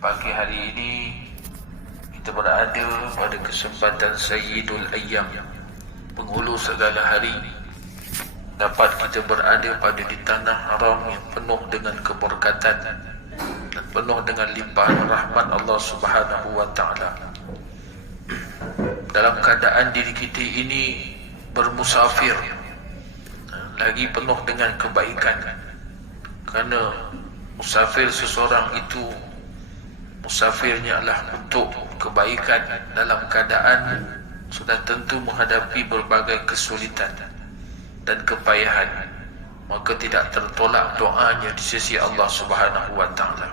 pagi hari ini kita berada pada kesempatan Sayyidul Ayyam, penghulu segala hari. Dapat kita berada pada di tanah haram yang penuh dengan keberkatan dan penuh dengan limpahan rahmat Allah Subhanahu wa ta'ala. Dalam keadaan diri kita ini bermusafir, lagi penuh dengan kebaikan. Kerana musafir seseorang itu, musafirnya adalah untuk kebaikan dalam keadaan sudah tentu menghadapi berbagai kesulitan dan kepayahan, maka tidak tertolak doanya di sisi Allah Subhanahu wa ta'ala.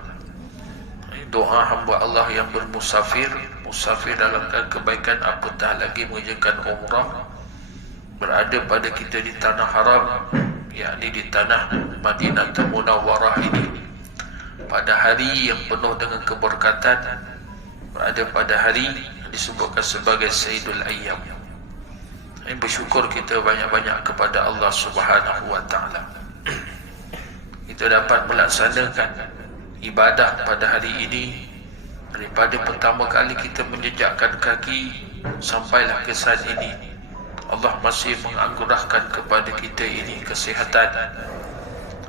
Doa hamba Allah yang bermusafir, musafir dalam kebaikan, apatah lagi mengerjakan umrah, berada pada kita di tanah haram, yakni di tanah Madinah Munawwarah ini, pada hari yang penuh dengan keberkatan, berada pada hari yang disebutkan sebagai Sayyidul Ayyam. Bersyukur kita banyak-banyak kepada Allah Subhanahu wa ta'ala. Kita dapat melaksanakan ibadah pada hari ini. Daripada pertama kali kita menjejakkan kaki sampailah ke saat ini, Allah masih menganugerahkan kepada kita ini kesihatan.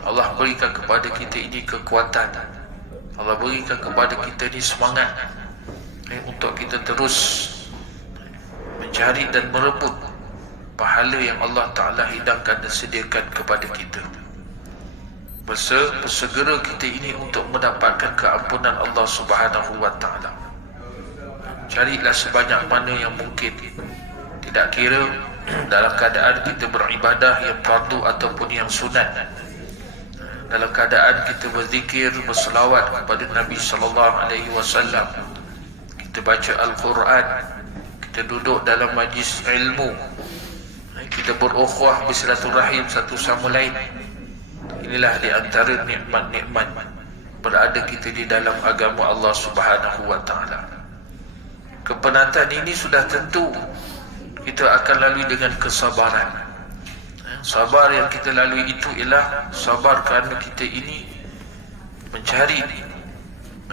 Allah berikan kepada kita ini kekuatan. Allah berikan kepada kita ini semangat untuk kita terus mencari dan merebut pahala yang Allah Ta'ala hidangkan dan sediakan kepada kita. Bersegera kita ini untuk mendapatkan keampunan Allah Subhanahu wa ta'ala. Carilah sebanyak mana yang mungkin, tidak kira dalam keadaan kita beribadah yang fardu ataupun yang sunat, dalam keadaan kita berzikir, berselawat kepada Nabi SAW, kita baca Al-Quran, kita duduk dalam majlis ilmu, kita berukhuwah, bersilaturahim satu sama lain. Inilah di antara nikmat-nikmat berada kita di dalam agama Allah Subhanahu wa ta'ala. Kepenatan ini sudah tentu kita akan lalui dengan kesabaran. Sabar yang kita lalui itu ialah sabar kerana kita ini mencari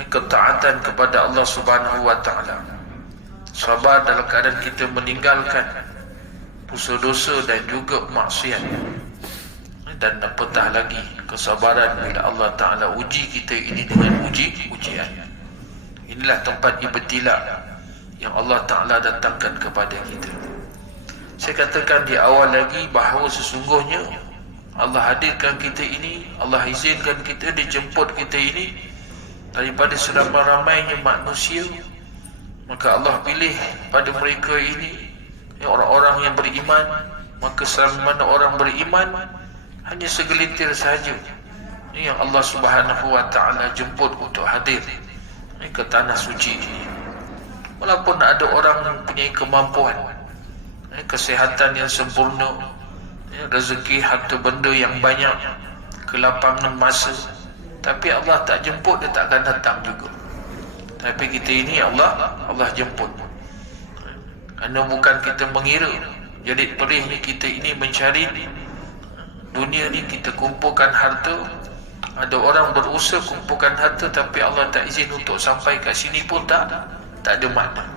ketaatan kepada Allah Subhanahu wa ta'ala. Sabar dalam keadaan kita meninggalkan dosa-dosa dan juga maksiat. Dan apatah lagi kesabaran bila Allah Ta'ala uji kita ini dengan ujian. Inilah tempat ibtila yang Allah Ta'ala datangkan kepada kita. Saya katakan di awal lagi bahawa sesungguhnya Allah hadirkan kita ini, Allah izinkan kita, dijemput kita ini daripada seramai-ramainya manusia. Maka Allah pilih pada mereka ini orang-orang yang beriman. Maka selama mana orang beriman, hanya segelintir sahaja yang Allah Subhanahu wa ta'ala jemput untuk hadir ke tanah suci. Walaupun ada orang yang punya kemampuan, kesihatan yang sempurna, rezeki harta benda yang banyak, kelapangan masa, tapi Allah tak jemput, dia tak akan datang juga. Tapi kita ini Allah jemput. Kerana bukan kita mengira, jadi perihnya kita ini mencari dunia ni, kita kumpulkan harta. Ada orang berusaha kumpulkan harta, tapi Allah tak izin untuk sampai kat sini pun tak ada makna.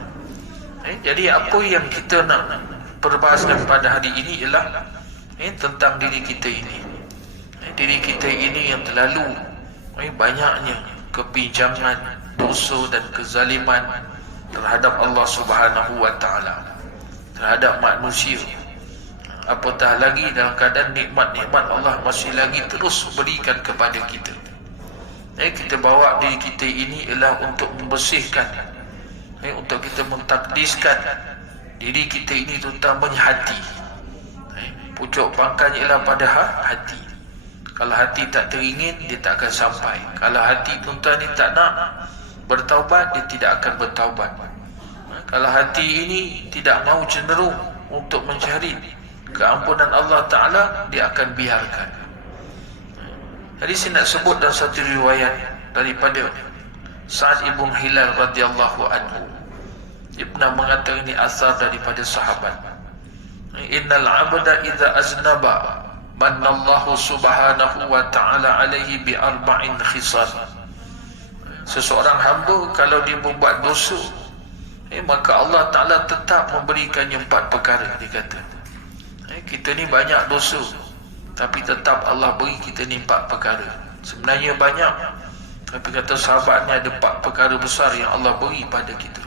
Jadi apa yang kita nak perbahaskan pada hari ini ialah tentang diri kita ini. Diri kita ini yang terlalu banyaknya kepinjangan, dosa dan kezaliman terhadap Allah Subhanahu wa ta'ala, terhadap manusia. Apatah lagi dalam keadaan nikmat-nikmat Allah masih lagi terus berikan kepada kita. Kita bawa diri kita ini ialah untuk membersihkan, untuk kita mentakdiskan diri kita ini, terutamanya hati. Pucuk pangkalnya ialah pada hati. Kalau hati tak teringin, dia tak akan sampai. Kalau hati tuan-tuan ni tak nak bertaubat, dia tidak akan bertaubat. Kalau hati ini tidak mau cenderung untuk mencari keampunan Allah Ta'ala, dia akan biarkan. Jadi saya nak sebut dalam satu riwayat daripada Sa'ad ibn Hilal radhiyallahu anhu. Dia pernah mengatakan, ini asar daripada sahabat, innal abda idza aznaba manallahu subhanahu wa ta'ala alaihi bi arba'in khisal. seseorang hamba kalau dia membuat dosa, maka Allah Ta'ala tetap memberikannya 4 perkara. Dia kata, kita ni banyak dosa, tapi tetap Allah beri kita ni 4 perkara. Sebenarnya banyak, tapi kata sahabat ni ada 4 perkara besar yang Allah beri pada kita.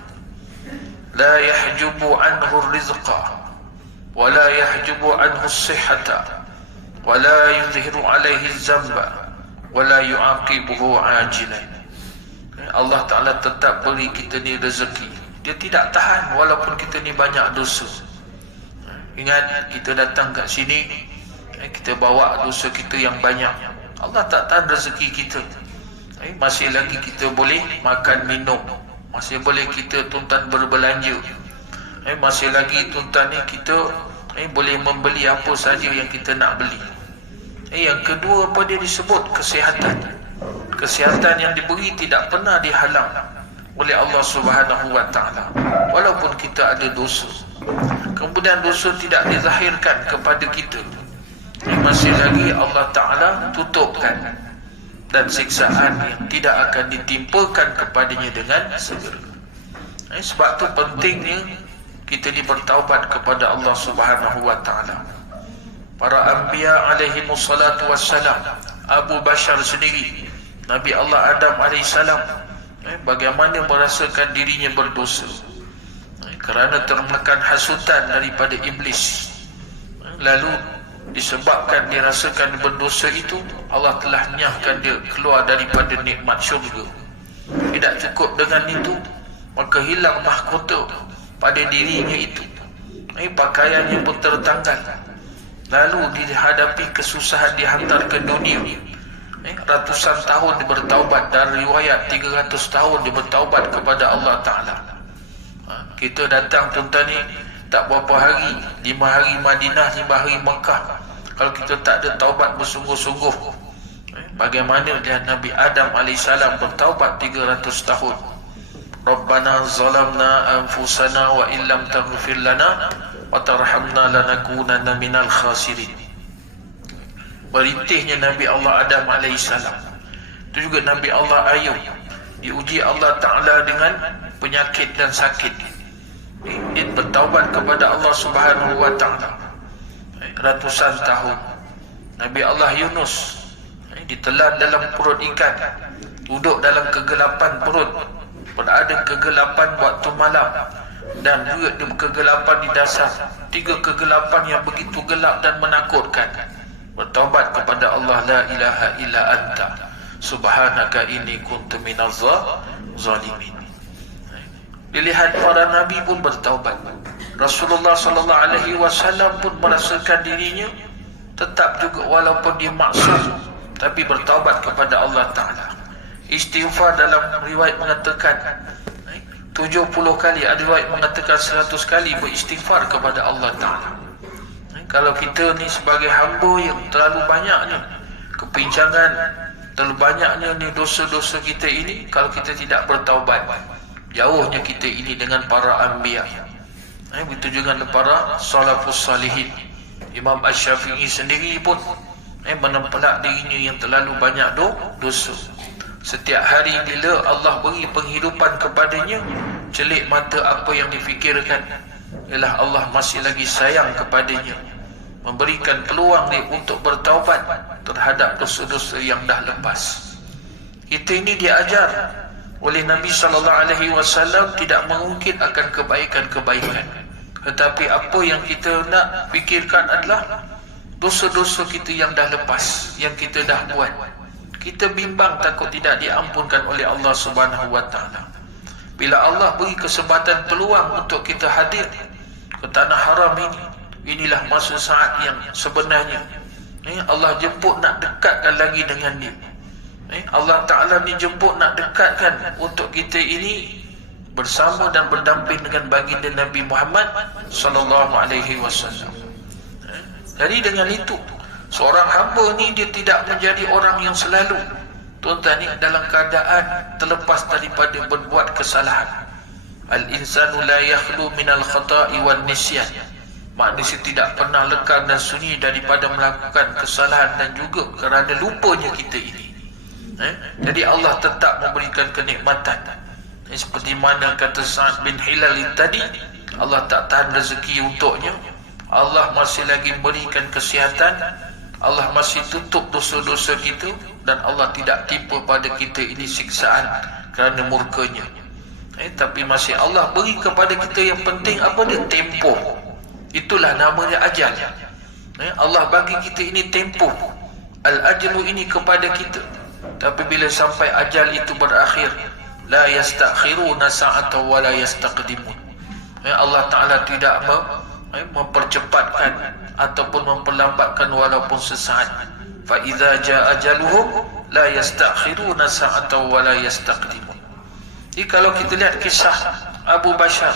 La yahjubu anhu rizqa, wa la yahjubu anhu sihhata, wa la yuzhiru alaihi zamba, wa la yu'aqibuhu ajilan. Allah Ta'ala tetap beri kita ni rezeki. Dia tidak tahan walaupun kita ni banyak dosa. Ingat, kita datang kat sini, kita bawa dosa kita yang banyak, Allah tak tahan rezeki kita. Masih lagi kita boleh makan minum, masih boleh kita tuan-tuan berbelanja, masih lagi tuan-tuan ni kita boleh membeli apa saja yang kita nak beli. Yang kedua, apa dia disebut? Kesihatan. Kesihatan yang diberi tidak pernah dihalang oleh Allah Subhanahu wa Ta'ala, walaupun kita ada dosa. Kemudian dosa tidak dizahirkan kepada kita, masih lagi Allah Ta'ala tutupkan, dan siksaan yang tidak akan ditimpakan kepadanya dengan segera. Sebab tu pentingnya kita ni bertaubat kepada Allah Subhanahu wa Ta'ala. Para anbiya alaihi wassalatu wassalam, Abu Bashar sendiri, Nabi Allah Adam alaihissalam, bagaimana merasakan dirinya berdosa kerana termakan hasutan daripada iblis. Lalu disebabkan dirasakan berdosa itu, Allah telah nyahkan dia keluar daripada nikmat syurga. Tidak cukup dengan itu, maka hilang mahkota pada dirinya itu, pakaiannya pun tertanggal. Lalu dihadapi kesusahan, dihantar ke dunia. Ratusan tahun dia bertaubat, dan riwayat 300 tahun dia bertaubat kepada Allah Ta'ala. Kita datang tuan-tuan ni tak berapa hari, 5 hari Madinah, 5 hari Mekah, kalau kita tak ada taubat bersungguh-sungguh, bagaimana dia Nabi Adam AS bertaubat 300 tahun. Rabbana zalamna anfusana wa illam taghfir lana wa tarhamna lanakunanna minal khasirin. Berintihnya Nabi Allah Adam AS. Itu juga Nabi Allah Ayub, diuji Allah Ta'ala dengan penyakit dan sakit. Dia bertaubat kepada Allah Subhanahu wa Ta'ala ratusan tahun. Nabi Allah Yunus ditelan dalam perut ikan, duduk dalam kegelapan perut, berada kegelapan waktu malam, dan juga kegelapan di dasar. 3 kegelapan yang begitu gelap dan menakutkan. Bertaubat kepada Allah, la ilaha illa anta subhanaka inni kuntu minaz zalimin. Dilihat para nabi pun bertaubat. Rasulullah sallallahu alaihi wasallam pun merasakan dirinya tetap juga walaupun dia maksum, tapi bertaubat kepada Allah Ta'ala. Istighfar dalam riwayat mengatakan 70 kali, ada riwayat mengatakan 100 kali beristighfar kepada Allah Ta'ala. Kalau kita ni sebagai hamba yang terlalu banyaknya kepincangan, terlalu banyaknya ni dosa-dosa kita ini, kalau kita tidak bertaubat, jauhnya kita ini dengan para anbiya. Begitu juga dengan para salafus salihin. Imam Asy-Syafi'i sendiri pun menempelak dirinya yang terlalu banyak dosa. Setiap hari bila Allah beri penghidupan kepadanya, celik mata apa yang difikirkan ialah Allah masih lagi sayang kepadanya, memberikan peluang dia untuk bertaubat terhadap dosa-dosa yang dah lepas. Kita ini diajar oleh Nabi SAW tidak mengungkit akan kebaikan-kebaikan, tetapi apa yang kita nak fikirkan adalah dosa-dosa kita yang dah lepas, yang kita dah buat. Kita bimbang takut tidak diampunkan oleh Allah Subhanahu wa Ta'ala. Bila Allah beri kesempatan peluang untuk kita hadir ke tanah haram ini, inilah masa saat yang sebenarnya Allah jemput nak dekatkan lagi dengan dia. Allah Ta'ala ni jemput nak dekatkan untuk kita ini bersama dan berdamping dengan baginda Nabi Muhammad sallallahu alaihi wasallam. Jadi dengan itu, seorang hamba ni dia tidak menjadi orang yang selalu tuan-tuan ni dalam keadaan terlepas daripada berbuat kesalahan. Al-insanu la yakhlu minal khata'i wan nisyan. Manusia tidak pernah lekang dan sunyi daripada melakukan kesalahan dan juga kerana lupanya kita ini. Jadi Allah tetap memberikan kenikmatan. Seperti mana kata Sa'ad bin Hilal tadi, Allah tak tahan rezeki untuknya, Allah masih lagi berikan kesihatan, Allah masih tutup dosa-dosa kita, dan Allah tidak tipu pada kita ini siksaan kerana murkanya. Tapi masih Allah beri kepada kita yang penting apa dia? Tempoh. Itulah namanya ajal. Allah bagi kita ini tempoh, al-ajlu ini kepada kita. Tapi bila sampai ajal itu berakhir, la yastakhiruna sa'atan wa la yastaqdimun. Allah Ta'ala tidak mempercepatkan ataupun memperlambatkan walaupun sesaat. Fa idza jaa ajaluhum la yastakhiruna sa'atan wa la yastaqdimun. Jadi kalau kita lihat kisah Abu Bashar